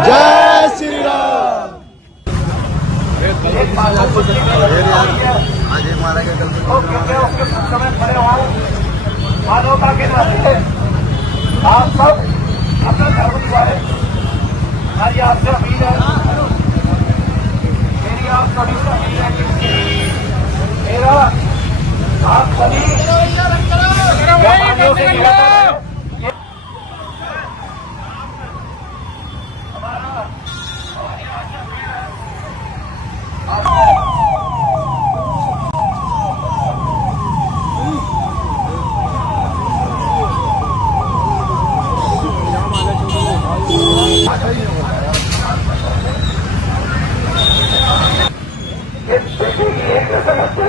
जय श्री राम। आज मारा गया मानवता के नाते आप सब अपना धर्म निभाए। आज आपसे अपील है, मेरी आप सभी से अपील है कि मेरा आप सभी व्यापारियों से निवेदन है,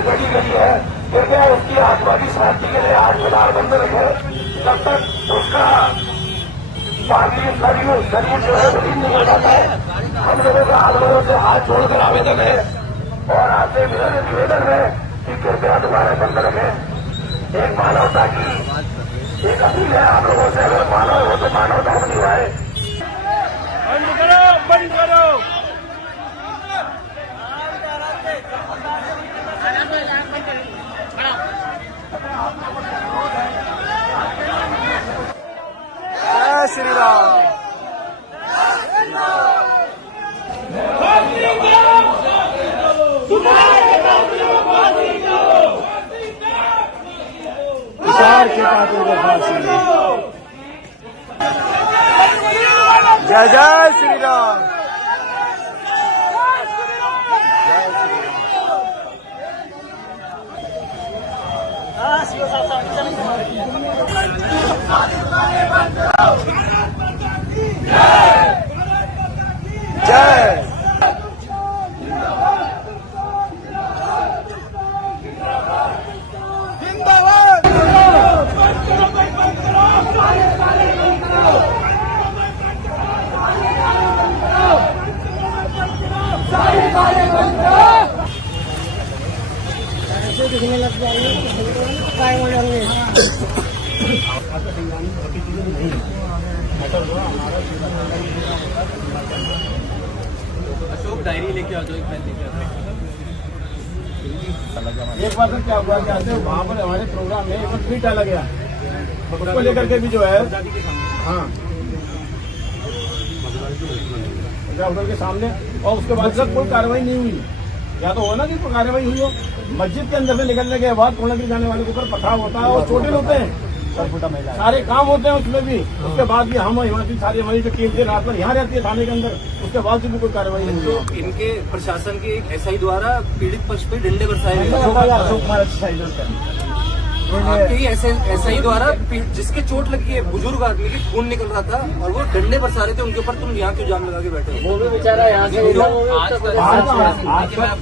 बड़ी गई है, कृपया उसकी आत्मा की शांति के लिए आज मिलार बंद रखे। तब तक उसका पार्थिव शरीर जो है विलीन नहीं हो जाता है। हम लोगों का आप लोगों से हाथ जोड़कर आवेदन है और आपसे निवेदन है कि कृपया दोबारा बंद रखें। एक मानवता की एक अपील है आप लोगों से, अगर मानव हो तो मानव धर्म निभाए। बंद करो, बंद करो। जय श्री राम। किसार के कातिल को फांसी। जय जय श्री राम। जय दिखने लग जाएंगे अशोक डायरी लेके आ जाओ, एक पेन लेके आ एक बार क्या हुआ क्या वहाँ पर हमारे प्रोग्राम में एक बार ट्वीट डाला गया, उसको लेकर के भी जो है हाँ डॉक्टर के सामने, और उसके बाद तक कोई कार्रवाई नहीं हुई। या तो हो ना कि कोई कार्रवाई हुई हो, मस्जिद के अंदर से निकलने के बाद कोने की जाने वाले के ऊपर पथराव होता है और चोटिल होते हैं, सारे काम होते हैं उसमें भी। उसके बाद भी हम हिमाचल सारी हमारी जो टीम से रात भर यहाँ रहती है थाने के अंदर, उसके बाद भी कोई कार्रवाई नहीं हुई। तो इनके प्रशासन के एक एसआई द्वारा पीड़ित पक्ष पे डंडे बरसाए गए। एसआई द्वारा जिसके चोट लगी है, बुजुर्ग आदमी की खून निकल रहा था और वो डंडे बरसा रहे थे उनके ऊपर, तुम यहाँ क्यों जाम लगा के बैठे हो? वो भी बेचारा यहाँ से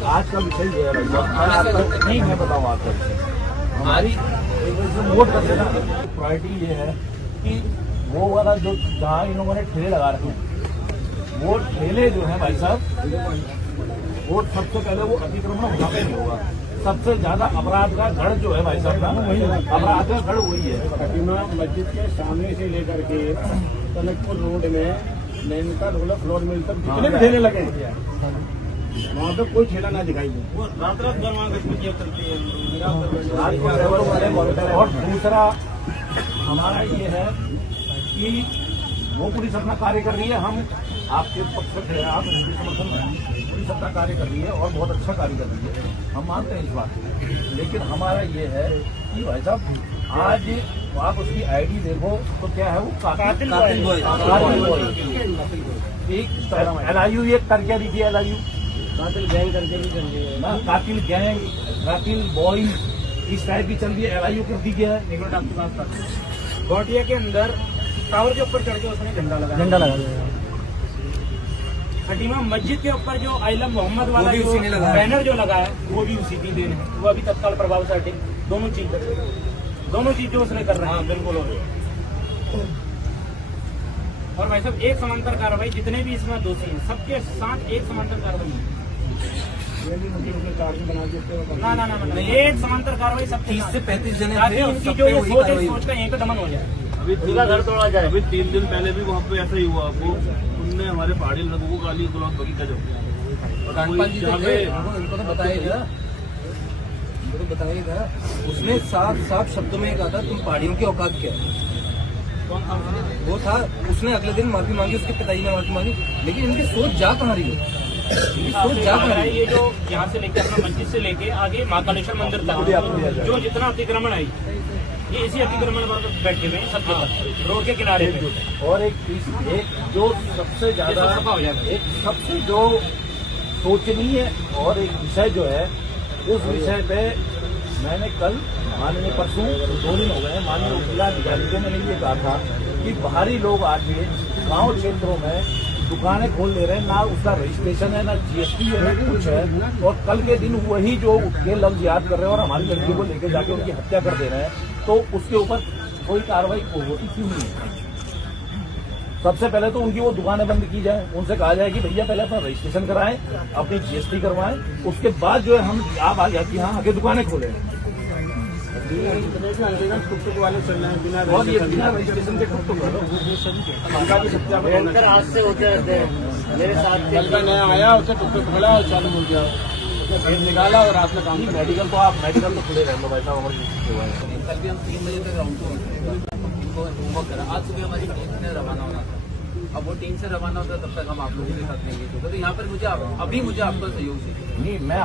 आज का विषय जो है ठीक है, बताओ आपको हमारी वोट करते ना प्रायोरिटी ये है कि वो वाला जो जहाँ इन लोगों ने ठेले लगा रखे हैं, वो ठेले जो है भाई साहब, वो सबसे पहले वो अतिक्रमण वहाँ पे नहीं होगा। सबसे ज्यादा अपराध का गढ़ जो है भाई साहब ना, वही अपराध का गढ़ वही है। प्रतिमा मस्जिद के सामने से लेकर के कनकपुर रोड में नैनका रोला फ्लोर मिल तक जितने भी ठेले लगे हैं, वहाँ पे कोई ठेला ना दिखाई दे। वो रात रात भर वहाँ गतिविधियाँ चलती है। और दूसरा हमारा ये है कि वो पुलिस अपना कार्य कर रही है, हम आपके पक्ष में खड़े हैं, आप उनके समर्थन में। पुलिस अपना कार्य कर रही है और बहुत अच्छा कार्य कर रही है, हम मानते हैं इस बात को। लेकिन हमारा ये है कि भाई साहब आज आप उसकी आईडी देखो तो क्या है, वो कातिल बॉय। LIU एक कर क्या दीजिए, LIU कातिल गैंग करके भी चल रही है ना, कातिल गैंग, कातिल बॉय इस टाइप की चल रही है। LIU कर दी गया है। आपकी बात घोटिया के अंदर टावर के ऊपर चढ़ के उसने झंडा लगा दिया। खटीमा मस्जिद के ऊपर जो आइलम मोहम्मद वाला बैनर जो लगा है, वो भी उसी की देन है, वो अभी तत्काल प्रभाव से हटे। दोनों चीज जो उसने कर रहे हैं बिल्कुल हो रही है। और भाई साहब एक समांतर कार्रवाई, जितने भी इसमें दोषी हैं सबके साथ एक समांतर कार्रवाई है। ना ना ना ना, एक समांतर कार्रवाई सब 30 से 35 जने ताकि थे और इनकी सब जो पे ये वही सोच है कार्रवाई सोच का यहीं पे दमन हो जाए। अभी पूरा घर तोड़ा जाए। अभी 3 दिन पहले भी वहाँ पे ऐसा ही हुआ। वो उनने हमारे पहाड़ी लोगों को गाली गलौज बगीचा जो कांडपाल जी तो थे, उनको तो बताइएगा, उनको तो बताइएगा। उसने साफ शब्दों में कहा था तुम पहाड़ियों की औकात क्या है। वो था, उसने अगले दिन माफी मांगी, उसके पिताजी ने माफी मांगी, लेकिन इनकी सोच जा कहाँ रही है, सोच जा कहाँ रही है। ये जो यहाँ से लेकर अपना मंदिर से लेके आगे महाकालेश्वर मंदिर तक जो जितना अतिक्रमण आई, ये इसी अतिक्रमण पर बैठे हुए हैं सब जगह रोड के किनारे पे। और एक जो सबसे ज्यादा एक सबसे जो सोचनीय और एक विषय जो है, उस विषय पे मैंने कल माननीय परसों 2 दिन हो गए हैं माननीय जिलाधिकारी से मैंने ये कहा था कि बाहरी लोग आके गांव क्षेत्रों में दुकानें खोल ले रहे हैं, ना उसका रजिस्ट्रेशन है, ना जीएसटी है, ना कुछ है। और कल के दिन वही जो उठ के लफ्ज याद कर रहे हैं और हमारी लड़कियों को लेकर जाके उनकी हत्या कर दे रहे हैं, तो उसके ऊपर कोई कार्रवाई होती क्यों नहीं है? सबसे पहले तो उनकी वो दुकानें बंद की जाए, उनसे कहा जाए कि भैया पहले अपना रजिस्ट्रेशन कराएं, अपनी जीएसटी करवाएं, उसके बाद जो है हम आप आ जाती हाँ आगे दुकानें खोलें। टुकटुक वाले चल रहे हैं बिना और ये बिना रजिस्ट्रेशन के टुकटुक आज से होते रहते हैं। मेरे साथ लड़का नया आया, उसे टुकटुक पकड़ा और चालू हो गया, उसने भेद निकाला और रात में काम किया। मेडिकल तो खुले रह लो भाई साहब। कल भी हम 3 बजे तक राउंड उनको होमवर्क करा। आज सुबह हमारी टीम ने रवाना होना था, अब वो टीम से रवाना होता तब तक हम आप लोगों के साथ नहीं गए। तो यहाँ पर मुझे अभी मुझे आपका सहयोग चाहिए। नहीं, मैं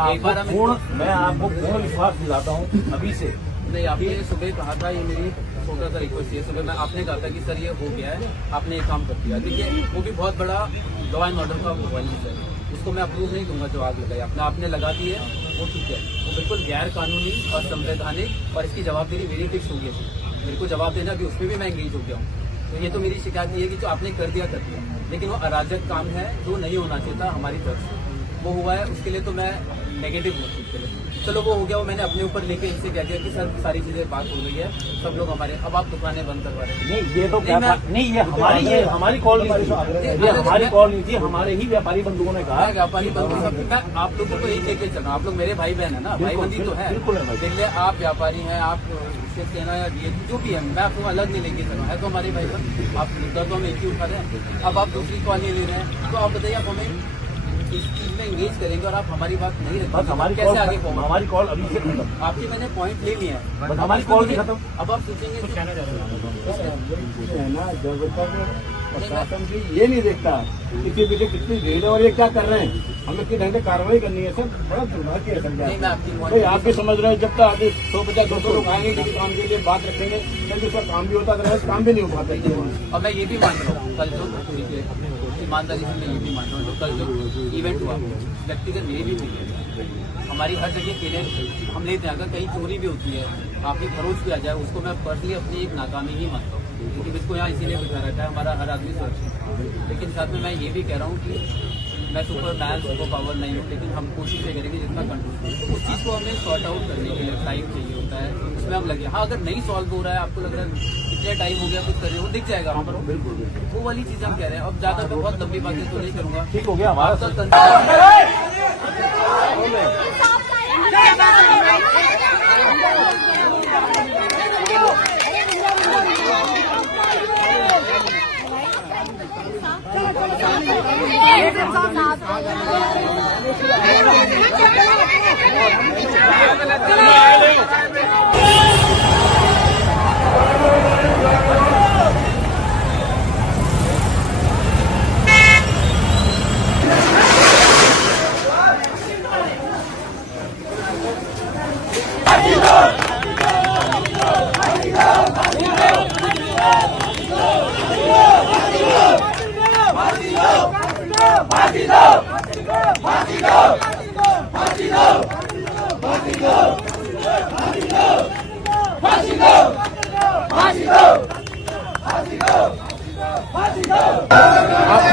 आपको पूर्ण विश्वास दिलाता हूँ अभी से। नहीं, आपने सुबह कहा था, ये मेरी छोटा सा रिक्वेस्ट है, सुबह मैं आपने कहा था कि सर ये हो गया है, आपने एक काम कर दिया। देखिए वो भी बहुत बड़ा लॉ एंड ऑर्डर का वायलेंस है, उसको मैं अप्रूव नहीं दूंगा। जो आग लगाई आपने लगा दी है वो ठीक है, वो बिल्कुल गैर कानूनी और संवैधानिक, और इसकी जवाबदेही मेरी फिक्स हो गई थी। मेरे को जवाब देना भी, उसमें भी मैं एंगेज हो गया हूँ। तो ये तो मेरी शिकायत नहीं है कि जो आपने कर दिया, लेकिन वो अराजक काम है जो नहीं होना चाहिए था हमारी तरफ से, वो हुआ है। उसके लिए तो मैं नेगेटिव हूँ चीज के लिए। चलो वो हो गया, वो मैंने अपने ऊपर लेके इनसे कह दिया कि सर सारी चीजें बात हो गई है, सब लोग हमारे, अब आप दुकानें बंद करवा रहे हैं। नहीं, ये तो नहीं, ये हमारी कॉल नहीं थी, ये हमारी कॉल नहीं थी, हमारे ही व्यापारी बंधुओं ने कहा। व्यापारी बंधु सब, मैं आप लोगों को यही लेके चल रहा हूँ। आप लोग मेरे भाई बहन है ना, भाई बंदी तो है। इसलिए आप व्यापारी हैं, आप सेना या जो भी है, मैं आपको अलग नहीं लेके चल रहा है। तो हमारे भाई बहन, आप मुद्दा तो हम एक ही उठा रहे हैं। अब आप दूसरी कॉल नहीं ले रहे हैं, तो आप बताइए आप हमें इस चीज में एंगेज करेंगे और आप हमारी बात नहीं रखेंगे, हमारी कैसे आगे पहुंचे? हमारी कॉल अभी से खत्म, आपकी मैंने पॉइंट ले लिया है, बस हमारी कॉल भी खत्म। अब आप सोचेंगे है ना, जब तक प्रशासन भी ये नहीं देखता किसी पीछे कितनी भीड़ है और ये क्या कर रहे हैं, हमें किस ढंग से कार्रवाई करनी है। सर बड़ा दुर्भाग्य है नहीं, मैं आपकी भाई, आप भी समझ रहे हैं। जब तक आगे 150-200 लोग आएंगे किसी काम के लिए बात रखेंगे, जब उसका काम भी होता है, काम भी नहीं हो पाता। और मैं ये भी मान रहा हूँ, कल जो ईमानदारी से मैं ये भी मान रहा हूँ, कल जो इवेंट हुआ व्यक्तिगत मेरी भी हुई है। हमारी हर जगह केले हम लेते हैं, अगर कहीं चोरी भी होती है, आपकी खरोच भी आ जाए, उसको मैं पर्सनली अपनी एक नाकामी ही मानता हूँ, क्योंकि इसको यहाँ इसीलिए बिठा रखा है, हमारा हर आदमी सुरक्षित। लेकिन साथ में मैं ये भी कह रहा हूँ कि मैं सुपर पावर नहीं हूँ, लेकिन हम कोशिश ये करेंगे जितना कंट्रोल, उस चीज़ को हमें सॉर्ट आउट करने के लिए टाइम चाहिए होता है, उसमें हम लगे। हाँ, अगर नहीं सॉल्व हो रहा है, आपको लग रहा है इतना टाइम हो गया कुछ कर रहे हो, दिख जाएगा हम पर, वो वाली चीज़ हम कह रहे हैं। अब ज़्यादा मैं बहुत लंबी बातें तो नहीं करूँगा, ठीक हो गया हमारा तो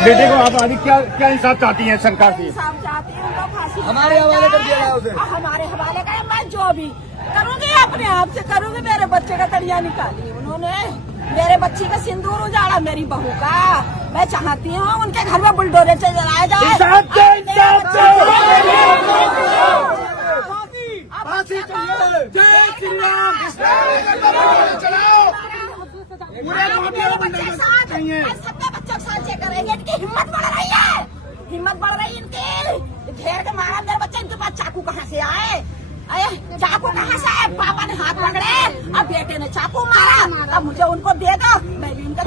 बेटे को आप आगे क्या इंसाफ चाहती हैं सरकार से? इंसाफ चाहती है, उनको फांसी हमारे हवाले कर दिया जाए उसे। हमारे हवाले का, मैं जो भी करूंगी, अपने आप से करूंगी। मेरे बच्चे का तड़िया निकाली उन्होंने, मेरे बच्ची का सिंदूर उजाड़ा, मेरी बहू का। मैं चाहती हूँ उनके घर में बुलडोजर से जलाया जाए। जय श्री राम। सबके बच्चों के साथ ये करेंगे। इनकी हिम्मत बढ़ रही है, हिम्मत बढ़ रही है इनकी। घेर के मारा मेरे बच्चे, इनके पास चाकू कहाँ से आए? चाकू कहाँ से आए? पापा ने हाथ पकड़े, अब बेटे ने चाकू मारा, अब मुझे उनको दे दो, मैं भी उनका